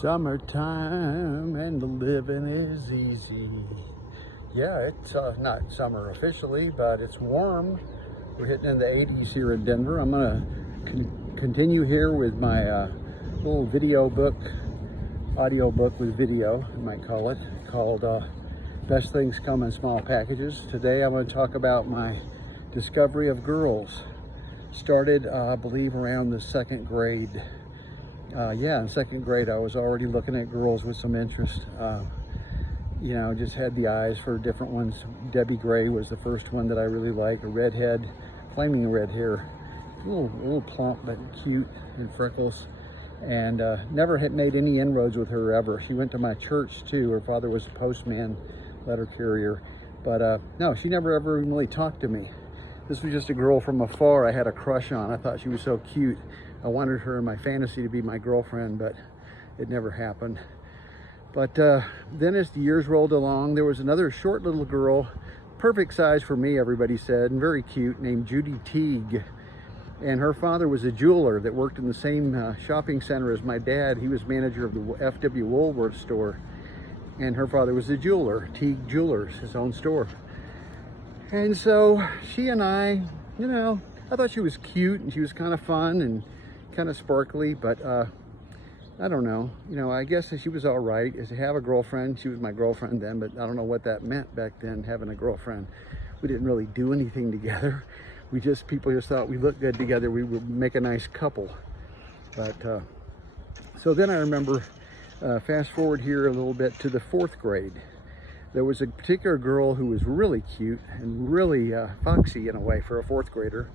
Summertime and the living is easy. Yeah, it's not summer officially, but it's warm. We're hitting in the 80s here in Denver. I'm gonna continue here with my little video book, audio book with video, you might call it, called Best Things Come in Small Packages. Today I'm going to talk about my discovery of girls. Started, I believe, around the second grade. Yeah, in second grade I was already looking at girls with some interest. You know, just had the eyes for different ones. Debbie Gray was the first one that I really liked, a redhead, flaming red hair, a little plump but cute, and freckles. And never had made any inroads with her ever. She went to my church too. Her father was a postman, letter carrier, but no, she never ever really talked to me. This was just a girl from afar I had a crush on. I thought she was so cute. I wanted her in my fantasy to be my girlfriend, but it never happened. But then as the years rolled along, there was another short little girl, perfect size for me, everybody said, and very cute, named Judy Teague. And her father was a jeweler that worked in the same shopping center as my dad. He was manager of the F.W. Woolworth store. And her father was a jeweler, Teague Jewelers, his own store. And so she and I, you know, I thought she was cute and she was kind of fun and kind of sparkly, but I don't know. You know, I guess she was all right. As to have a girlfriend, she was my girlfriend then, but I don't know what that meant back then, having a girlfriend. We didn't really do anything together. People just thought we looked good together. We would make a nice couple. But so then I remember, fast forward here a little bit to the fourth grade. There was a particular girl who was really cute and really foxy in a way for a fourth grader.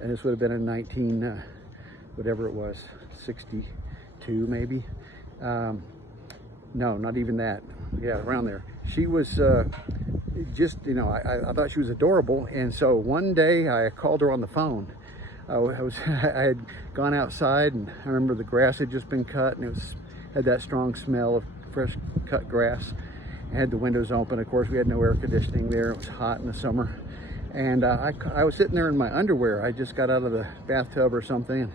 And this would have been in whatever it was, 62 maybe. No, not even that. Yeah, around there. She was just, you know, I thought she was adorable. And so one day I called her on the phone. I had gone outside, and I remember the grass had just been cut, and it had that strong smell of fresh cut grass. I had the windows open. Of course, we had no air conditioning there. It was hot in the summer. And I was sitting there in my underwear. I just got out of the bathtub or something and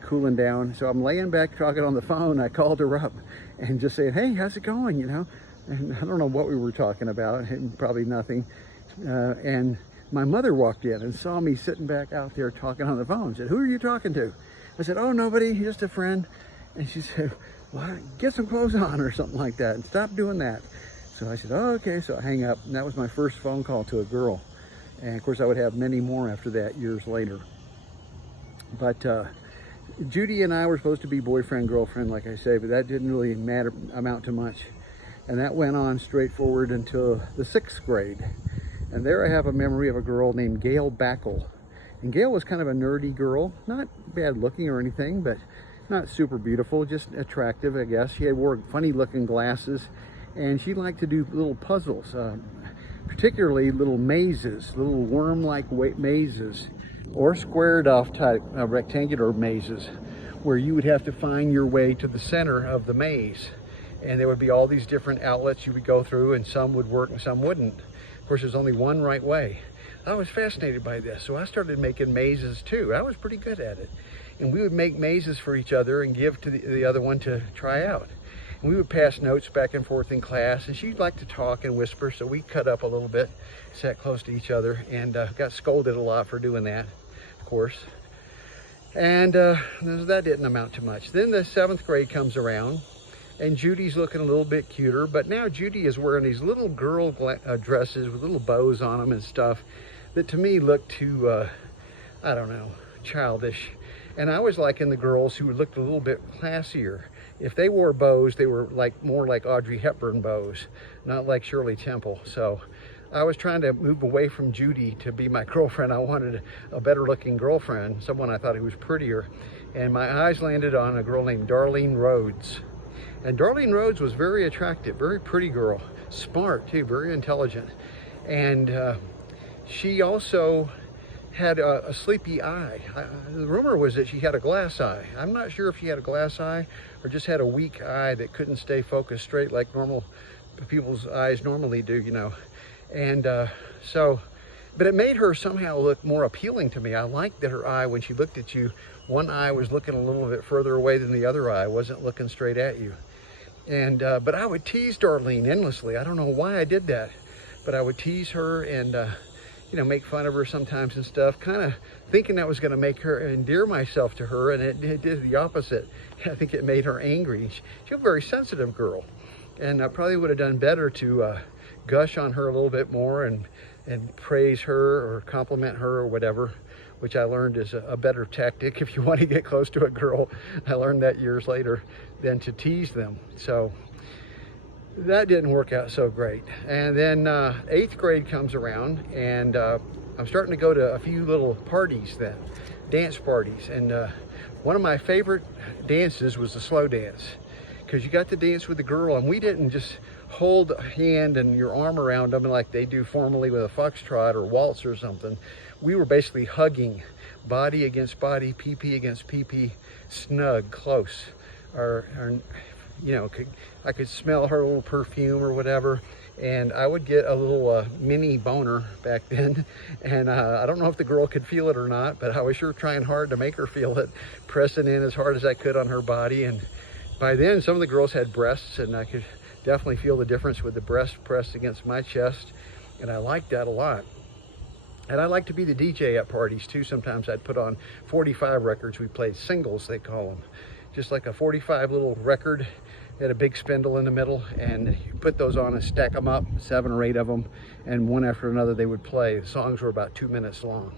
cooling down. So I'm laying back talking on the phone. I called her up and just saying, hey, how's it going? You know, and I don't know what we were talking about, probably nothing. And my mother walked in and saw me sitting back out there talking on the phone. Said, who are you talking to? I said, oh, nobody, just a friend. And she said, well, get some clothes on or something like that and stop doing that. So I said, oh, okay. So I hang up, and that was my first phone call to a girl. And of course I would have many more after that years later. But Judy and I were supposed to be boyfriend, girlfriend, like I say, but that didn't really amount to much. And that went on straight forward until the sixth grade. And there I have a memory of a girl named Gail Backle. And Gail was kind of a nerdy girl, not bad looking or anything, but not super beautiful, just attractive, I guess. She wore funny looking glasses, and she liked to do little puzzles, particularly little mazes, little worm-like mazes, or squared off type rectangular mazes, where you would have to find your way to the center of the maze. And there would be all these different outlets you would go through, and some would work and some wouldn't. Of course, there's only one right way. I was fascinated by this, so I started making mazes too. I was pretty good at it. And we would make mazes for each other and give to the other one to try out. And we would pass notes back and forth in class, and she'd like to talk and whisper, so we cut up a little bit, sat close to each other, and got scolded a lot for doing that, of course. And that didn't amount to much. Then the seventh grade comes around, and Judy's looking a little bit cuter, but now Judy is wearing these little girl dresses with little bows on them and stuff that to me looked too, I don't know, childish. And I was liking the girls who looked a little bit classier. If they wore bows, they were more like Audrey Hepburn bows, not like Shirley Temple. So I was trying to move away from Judy to be my girlfriend. I wanted a better looking girlfriend, someone I thought who was prettier. And my eyes landed on a girl named Darlene Rhodes. And Darlene Rhodes was very attractive, very pretty girl, smart too, very intelligent. And she also had a sleepy eye. The rumor was that she had a glass eye. I'm not sure if she had a glass eye or just had a weak eye that couldn't stay focused straight like normal people's eyes normally do, you know. And but it made her somehow look more appealing to me. I liked that her eye, when she looked at you, one eye was looking a little bit further away than the other eye, wasn't looking straight at you. And but I would tease Darlene endlessly. I don't know why I did that, but I would tease her and you know, make fun of her sometimes and stuff, kind of thinking that was going to make her endear myself to her, and it did the opposite. I think it made her angry. She's a very sensitive girl, and I probably would have done better to gush on her a little bit more and praise her or compliment her or whatever, which I learned is a better tactic if you want to get close to a girl. I learned that years later, than to tease them. So that didn't work out so great. And then 8th grade comes around, and I'm starting to go to a few little parties then, dance parties. And one of my favorite dances was the slow dance, because you got to dance with the girl, and we didn't just hold a hand and your arm around them like they do formally with a foxtrot or waltz or something. We were basically hugging, body against body, pee-pee against pee-pee, snug, close. Or you know, I could smell her little perfume or whatever, and I would get a little mini boner back then. And I don't know if the girl could feel it or not, but I was sure trying hard to make her feel it, pressing in as hard as I could on her body. And by then, some of the girls had breasts, and I could definitely feel the difference with the breast pressed against my chest, and I liked that a lot. And I like to be the DJ at parties too. Sometimes I'd put on 45 records. We played singles, they call them. Just like a 45 little record, had a big spindle in the middle, and you put those on and stack them up, 7 or 8 of them, and one after another they would play. The songs were about 2 minutes long.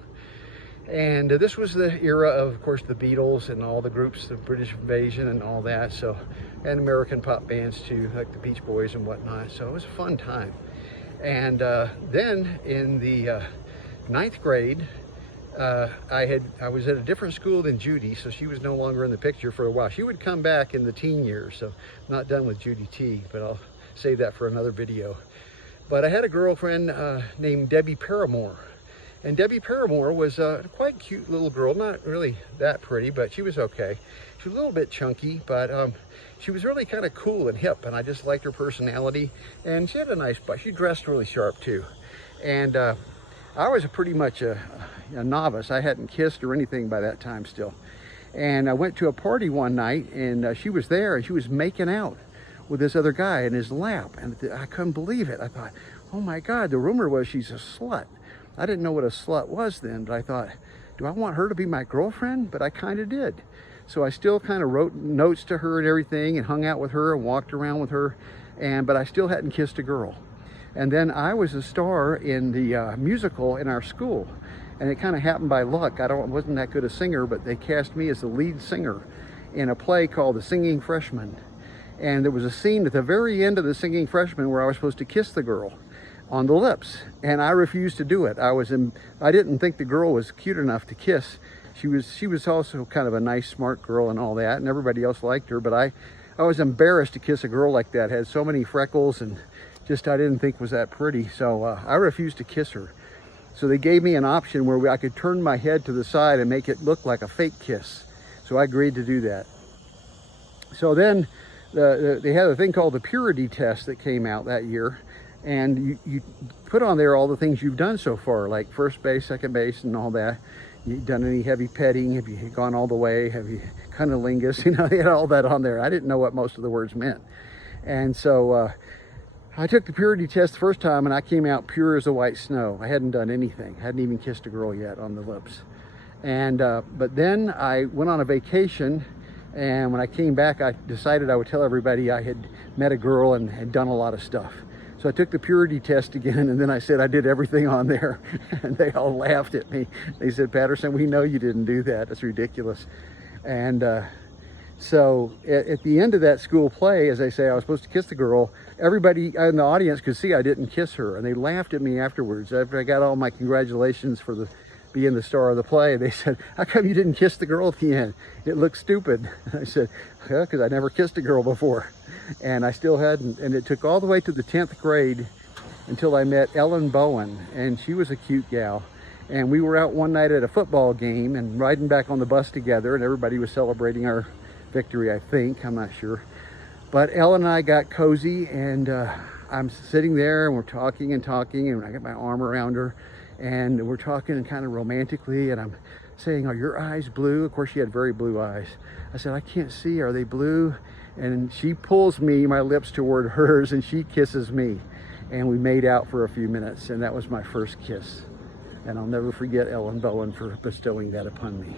And this was the era of course, the Beatles and all the groups, the British Invasion and all that. So, and American pop bands too, like the Beach Boys and whatnot. So it was a fun time. And then in the 9th grade, I was at a different school than Judy, so she was no longer in the picture for a while. She would come back in the teen years, so I'm not done with Judy T, but I'll save that for another video. But I had a girlfriend named Debbie Paramore, and Debbie Paramore was a quite cute little girl, not really that pretty, but she was okay. She was a little bit chunky, but she was really kind of cool and hip, and I just liked her personality, and she had a nice butt. She dressed really sharp too, and I was pretty much a novice. I hadn't kissed or anything by that time still. And I went to a party one night, and she was there, and she was making out with this other guy in his lap. And I couldn't believe it. I thought, oh my God, the rumor was she's a slut. I didn't know what a slut was then, but I thought, do I want her to be my girlfriend? But I kind of did. So I still kind of wrote notes to her and everything, and hung out with her and walked around with her. But I still hadn't kissed a girl. And then I was a star in the musical in our school, and it kind of happened by luck. Wasn't that good a singer, but they cast me as the lead singer in a play called The Singing Freshman. And there was a scene at the very end of The Singing Freshman where I was supposed to kiss the girl on the lips, and I refused to do it. I didn't think the girl was cute enough to kiss. She was also kind of a nice, smart girl and all that, and everybody else liked her, but I was embarrassed to kiss a girl like that. Had so many freckles, and just I didn't think was that pretty, so I refused to kiss her. So they gave me an option where I could turn my head to the side and make it look like a fake kiss. So I agreed to do that. So then they had a thing called the purity test that came out that year, and you put on there all the things you've done so far, like first base, second base, and all that. You done any heavy petting? Have you gone all the way? Have you cunnilingus? You know, they had all that on there. I didn't know what most of the words meant. And so I took the purity test the first time, and I came out pure as a white snow. I hadn't done anything. I hadn't even kissed a girl yet on the lips. And but then I went on a vacation, and when I came back, I decided I would tell everybody I had met a girl and had done a lot of stuff. So I took the purity test again, and then I said I did everything on there, and they all laughed at me. They said, Patterson, we know you didn't do that. That's ridiculous. And so at the end of that school play, as I say, I was supposed to kiss the girl. Everybody in the audience could see I didn't kiss her, and they laughed at me afterwards. After I got all my congratulations for being the star of the play, they said, how come you didn't kiss the girl at the end? It looked stupid. And I said, well, because I never kissed a girl before. And I still hadn't. And it took all the way to the 10th grade until I met Ellen Bowen, and she was a cute gal. And we were out one night at a football game and riding back on the bus together, and everybody was celebrating our victory, I think. I'm not sure. But Ellen and I got cozy, and I'm sitting there, and we're talking, and I got my arm around her, and we're talking kind of romantically, and I'm saying, are your eyes blue? Of course, she had very blue eyes. I said, I can't see. Are they blue? And she pulls me, my lips toward hers, and she kisses me. And we made out for a few minutes, and that was my first kiss. And I'll never forget Ellen Bowen for bestowing that upon me.